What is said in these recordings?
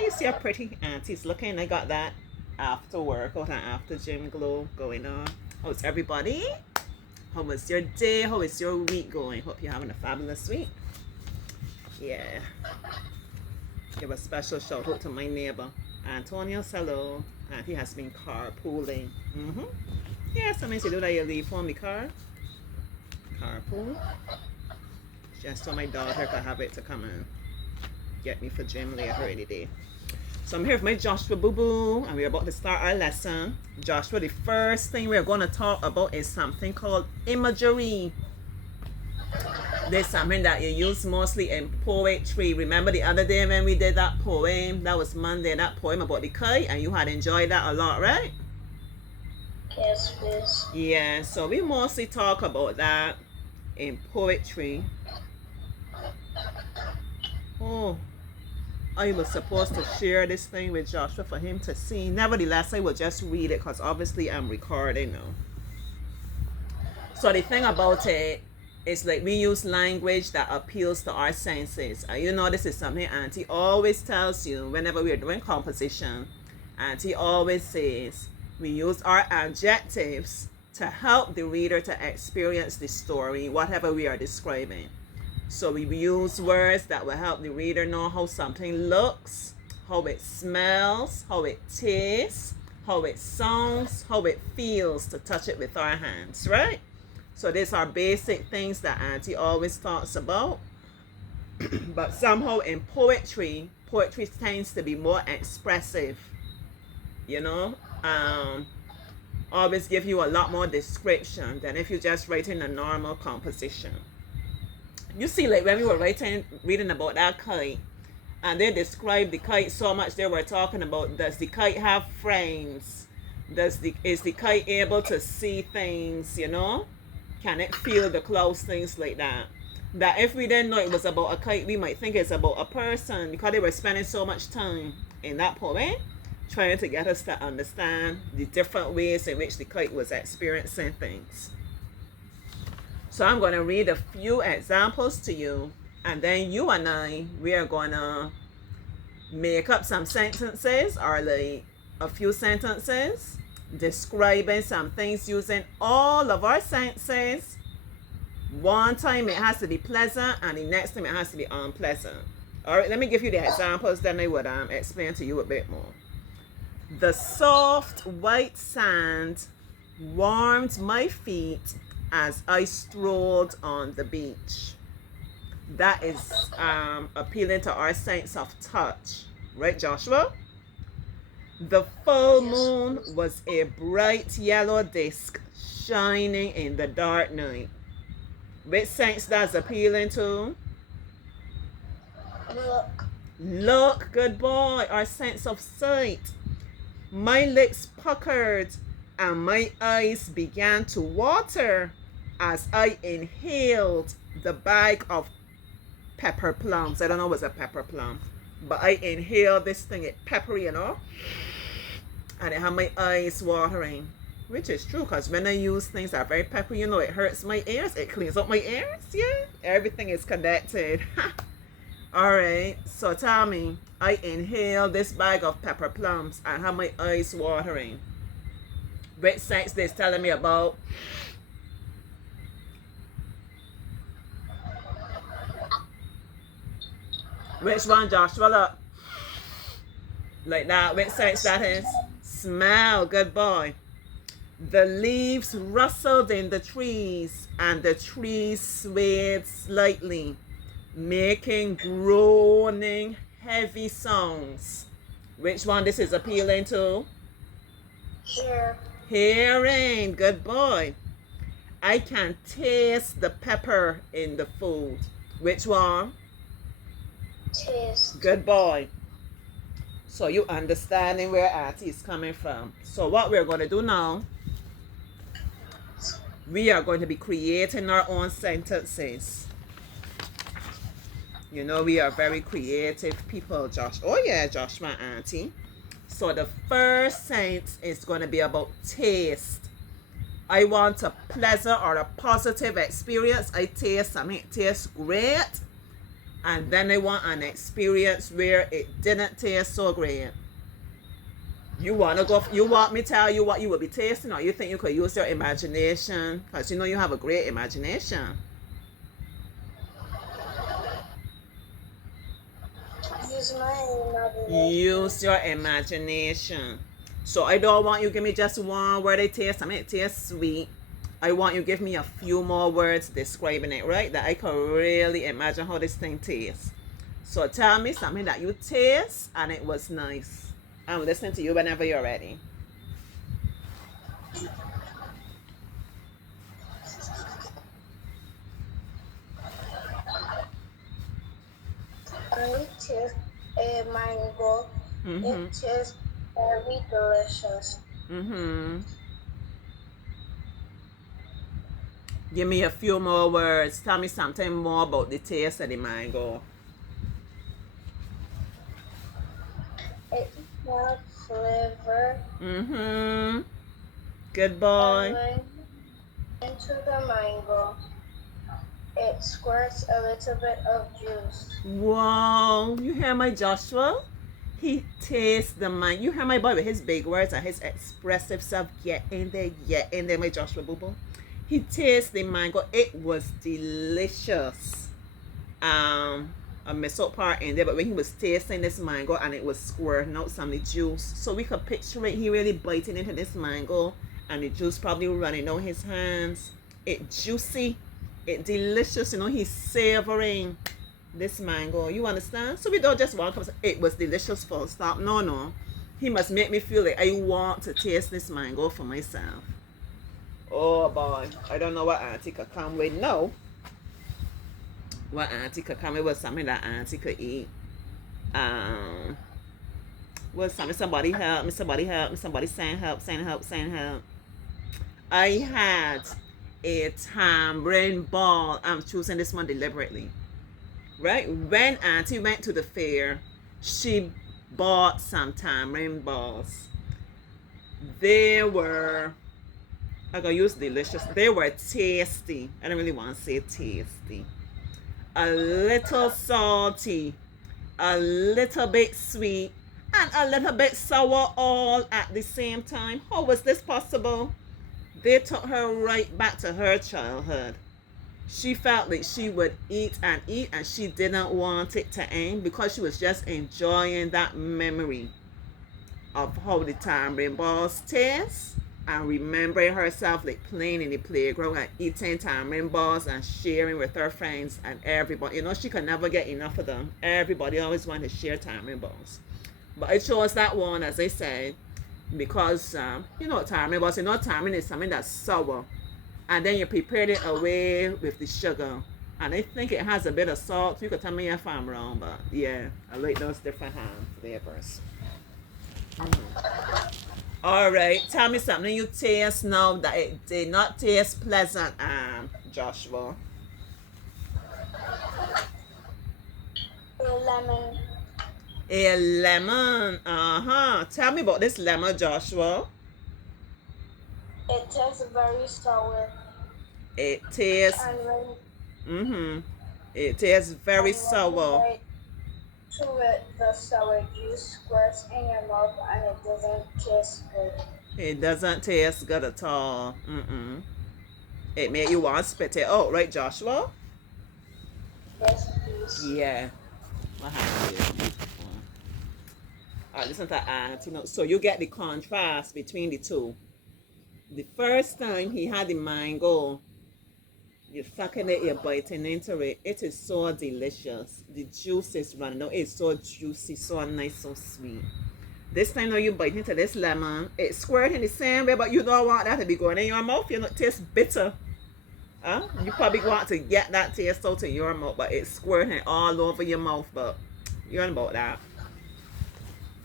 you see how pretty Auntie's looking? I got that after workout and after gym glow going on. How's everybody? How was your day? How is your week going? Hope you're having a fabulous week. Yeah. Give a special shout out to my neighbor, Antonio. Hello. And he has been carpooling. Yeah, sometimes you do that, you leave home the car. Carpool. Just so my daughter could have it to come and get me for gym later in the day. So I'm here with my Joshua Boo Boo, and we're about to start our lesson. Joshua, the first thing we're going to talk about is something called imagery. There's something that you use mostly in poetry. Remember the other day when we did that poem? That was Monday, that poem about the kite, and you had enjoyed that a lot, right? Yes, please. Yeah, so we mostly talk about that in poetry. Oh, I was supposed to share this thing with Joshua for him to see. Nevertheless, I will just read it because obviously I'm recording now. So the thing about it is, like, we use language that appeals to our senses. And you know, this is something Auntie always tells you whenever we're doing composition. Auntie always says we use our adjectives to help the reader to experience the story, whatever we are describing. So we use words that will help the reader know how something looks, how it smells, how it tastes, how it sounds, how it feels to touch it with our hands, right? So these are basic things that Auntie always talks about. But somehow in poetry tends to be more expressive, you know? Always give you a lot more description than if you're just writing a normal composition. You see, like when we were reading about that kite, and they described the kite so much, they were talking about, does the kite have frames? Is the kite able to see things, you know? Can it feel the clouds, things like that? That if we didn't know it was about a kite, we might think it's about a person, because they were spending so much time in that poem trying to get us to understand the different ways in which the kite was experiencing things. So I'm going to read a few examples to you, and then you and I, we are going to make up some sentences, or like a few sentences describing some things using all of our senses. One time it has to be pleasant, and the next time it has to be unpleasant. All right, let me give you the examples, then I would explain to you a bit more. The soft white sand warmed my feet as I strolled on the beach. That is appealing to our sense of touch, right, Joshua? The full moon was a bright yellow disc shining in the dark night. Which sense that's appealing to? Look. Look, good boy, our sense of sight. My lips puckered and my eyes began to water as I inhaled the bag of pepper plums. I don't know what's a pepper plum, but I inhaled this thing. It's peppery, you know, and it had my eyes watering, which is true, because when I use things that are very peppery, you know, it hurts my ears, it cleans up my ears. Yeah, everything is connected. All right, so tell me, I inhaled this bag of pepper plums and had my eyes watering. Which sense this telling me about? Which one, Joshua? Look. Like that. Which sense that is? Smell. Good boy. The leaves rustled in the trees, and the trees swayed slightly, making groaning, heavy sounds. Which one this is appealing to? Here. Hearing. Good boy. I can taste the pepper in the food. Which one? Taste. Good boy. So you understanding where Auntie is coming from. So what we're going to do now, we are going to be creating our own sentences. You know, we are very creative people, Josh. Oh yeah, Josh, my auntie. So the first sentence is going to be about taste. I want a pleasant or a positive experience. I taste something. It tastes great. And then they want an experience where it didn't taste so great. You wanna go? You want me tell you what you will be tasting, or you think you could use your imagination? Cause you know you have a great imagination. Use my imagination. Use your imagination. So I don't want you to give me just one word it tastes. I mean, it tastes sweet. I want you to give me a few more words describing it, right? That I can really imagine how this thing tastes. So tell me something that you taste and it was nice. I'm listening to you whenever you're ready. I taste a mango. It Mm-hmm. tastes very delicious. Mm-hmm. Give me a few more words. Tell me something more about the taste of the mango. It has flavor Mm-hmm. Good and boy. when into the mango, it squirts a little bit of juice. Wow. You hear my Joshua? He tastes the man. You hear my boy with his big words and his expressive stuff. Get in there, my Joshua boo boo. He tastes the mango. It was delicious. A mess up part in there, but when he was tasting this mango and it was squirting out some of the juice, so we could picture it. He really biting into this mango, and the juice probably running down his hands. It juicy, it delicious. You know, he's savoring this mango. You understand? So we don't just walk up and say, it was delicious, full stop. No, no. He must make me feel like I want to taste this mango for myself. Oh boy. I don't know what Auntie could come with. No. What Auntie could come with was something that Auntie could eat. Um was something, somebody help me, somebody help me, somebody saying help, saying help, saying help. I had a tamarind ball. I'm choosing this one deliberately. Right? When Auntie went to the fair, she bought some tamarind balls. They were, I gotta use delicious. They were tasty. I don't really want to say tasty. A little salty, a little bit sweet, and a little bit sour all at the same time. How was this possible? They took her right back to her childhood. She felt like she would eat, and she didn't want it to end because she was just enjoying that memory of how the tamarind balls taste, and remembering herself like playing in the playground and eating tamarind balls and sharing with her friends and everybody. You know, she could never get enough of them. Everybody always wanted to share tamarind balls. But I chose that one, as I said, because you know tamarind balls. You know, tamarind is something that's sour, and then you prepared it away with the sugar. And I think it has a bit of salt. You could tell me if I'm wrong, but yeah, I like those different flavors. All right, tell me something you taste now that it did not taste pleasant, Joshua. Lemon. A lemon. Uh-huh. Tell me about this lemon, Joshua. It tastes very sour, It tastes, and when mm-hmm. It tastes very you sour. bite through it, the sour juice squirts in your mouth, and it doesn't taste good. It doesn't taste good at all. Mm-mm. It made you want to spit it out, right, Joshua? Yes, please. Yeah. What happened? All right, listen to Auntie. So you get the contrast between the two. The first time he had the mango, you're sucking it, you're biting into it. It is so delicious. The juice is running out. It's so juicy, so nice, so sweet. This time now you bite into this lemon. It's squirting the same way, but you don't want that to be going in your mouth. You know, it tastes bitter. Huh? You probably want to get that taste out of your mouth, but it's squirting all over your mouth. But you ain't about that.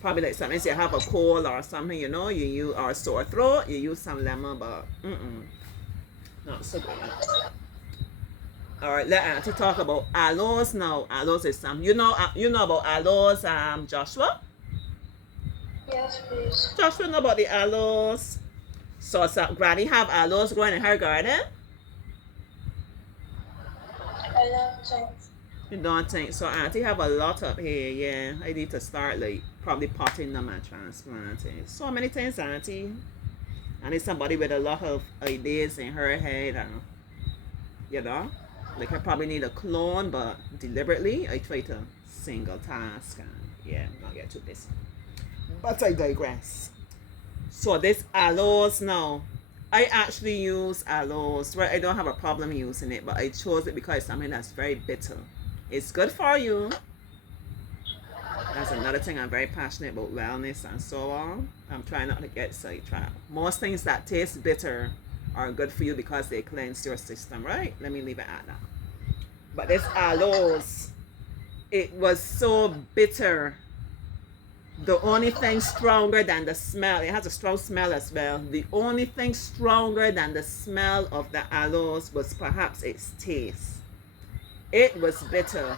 Probably like something you have a cold or something, you know, you use, or a sore throat, you use some lemon, but not so good. All right, let Auntie talk about aloes now. Aloes is some, you know about aloes, Joshua. Yes, please. Joshua know about the aloes. So Granny have aloes growing in her garden. I don't think. You don't think so? Auntie have a lot up here. Yeah, I need to start like probably potting them and transplanting. So many things, Auntie. I need somebody with a lot of ideas in her head, and you know, like I probably need a clone, but deliberately I try to single task and yeah, not get too busy. But I digress. So this aloes now, I actually use aloes. Right, I don't have a problem using it, but I chose it because it's something that's very bitter. It's good for you. That's another thing. I'm very passionate about wellness and so on. I'm trying not to get sidetracked. Most things that taste bitter are good for you because they cleanse your system, right? Let me leave it at that. But this aloes, it was so bitter. The only thing stronger than the smell, it has a strong smell as well. The only thing stronger than the smell of the aloes was perhaps its taste. It was bitter.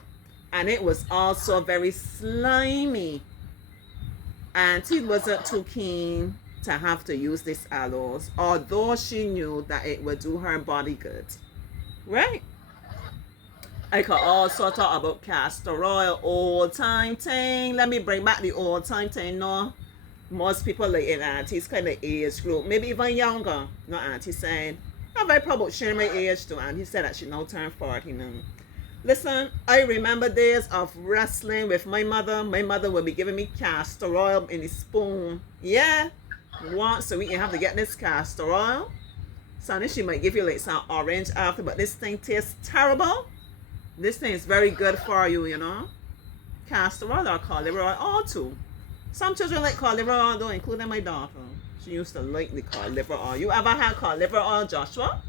And it was also very slimy. Auntie wasn't too keen to have to use this aloes, although she knew that it would do her body good. Right? I could also talk about castor oil, old time thing. Let me bring back the old time thing. No, most people like in Auntie's kind of age group, maybe even younger. No, Auntie said, I'm very proud about sharing my age too. Auntie said that she now turned 40 now. Listen, I remember days of wrestling with my mother. My mother would be giving me castor oil in the spoon. Yeah, once a week you have to get this castor oil. So then she might give you like some orange after, but this thing tastes terrible. This thing is very good for you, you know. Castor oil or cauliflower oil, all too. Some children like cauliflower oil though, including my daughter. She used to like the cauliflower oil. You ever had cauliflower oil, Joshua?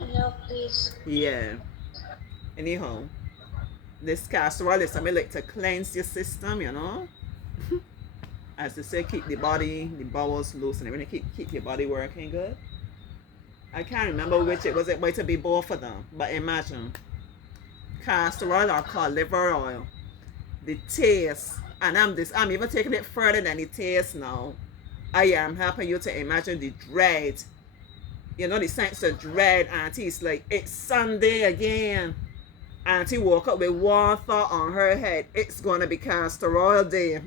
No, please. Yeah. Anyhow, this castor oil is something like to cleanse your system, you know. As they say, keep the body, the bowels loose and everything. Keep your body working good. I can't remember which it was. It might be both of them. But imagine castor oil or cauliflower oil. The taste, and I'm even taking it further than the taste now. I am helping you to imagine the dread. You know, the sense of dread, Auntie. It's like it's Sunday again. Auntie woke up with one thought on her head. It's gonna be castor oil day.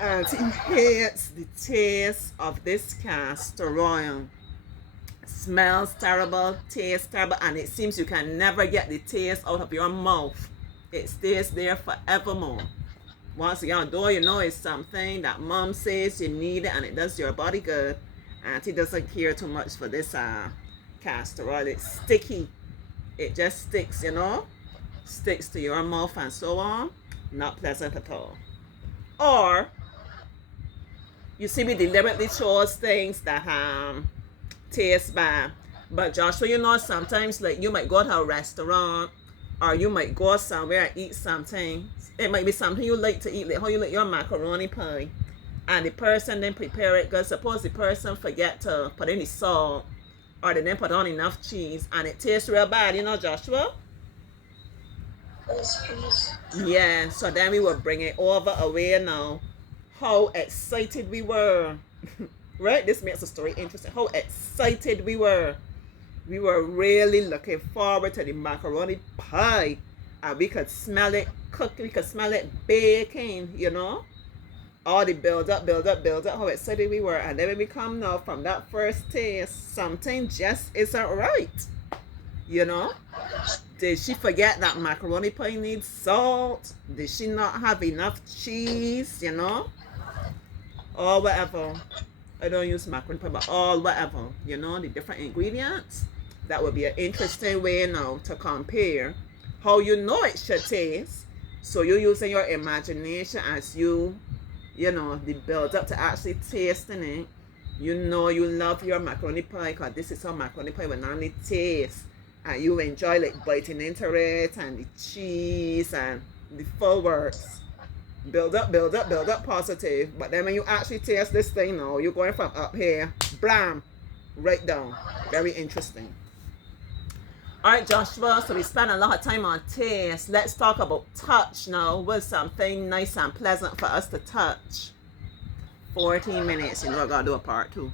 Auntie hates the taste of this castor oil. Smells terrible, tastes terrible, and it seems you can never get the taste out of your mouth. It stays there forevermore. Once again, though you know it's something that mom says you need it and it does your body good, Auntie doesn't care too much for this castor oil. It's sticky. It just sticks, you know, sticks to your mouth and so on. Not pleasant at all. Or you see, we deliberately chose things that taste bad. But Joshua, you know, sometimes like you might go to a restaurant or you might go somewhere and eat something. It might be something you like to eat, like how you like your macaroni pie. And the person then prepare it because suppose the person forget to put any salt or they didn't put on enough cheese and it tastes real bad, you know, Joshua? Yes, please. Yeah, so then we will bring it over away now. How excited we were. Right? This makes the story interesting. How excited we were. We were really looking forward to the macaroni pie. And we could smell it cooking. We could smell it baking, you know? All the build up, how excited we were. And then when we come now from that first taste, something just isn't right. You know? Did she forget that macaroni pie needs salt? Did she not have enough cheese, you know? Or whatever. I don't use macaroni pie, but all whatever. You know, the different ingredients. That would be an interesting way now to compare how you know it should taste. So you're using your imagination as you know, the build up to actually tasting it. You know you love your macaroni pie because this is how macaroni pie will normally taste. And you enjoy like biting into it and the cheese and the full works. Build up positive. But then when you actually taste this thing now, you're going from up here, blam, right down. Very interesting. Alright, Joshua, so we spent a lot of time on taste. Let's talk about touch now. What's something nice and pleasant for us to touch? 14 minutes, you know, I gotta do a part 2.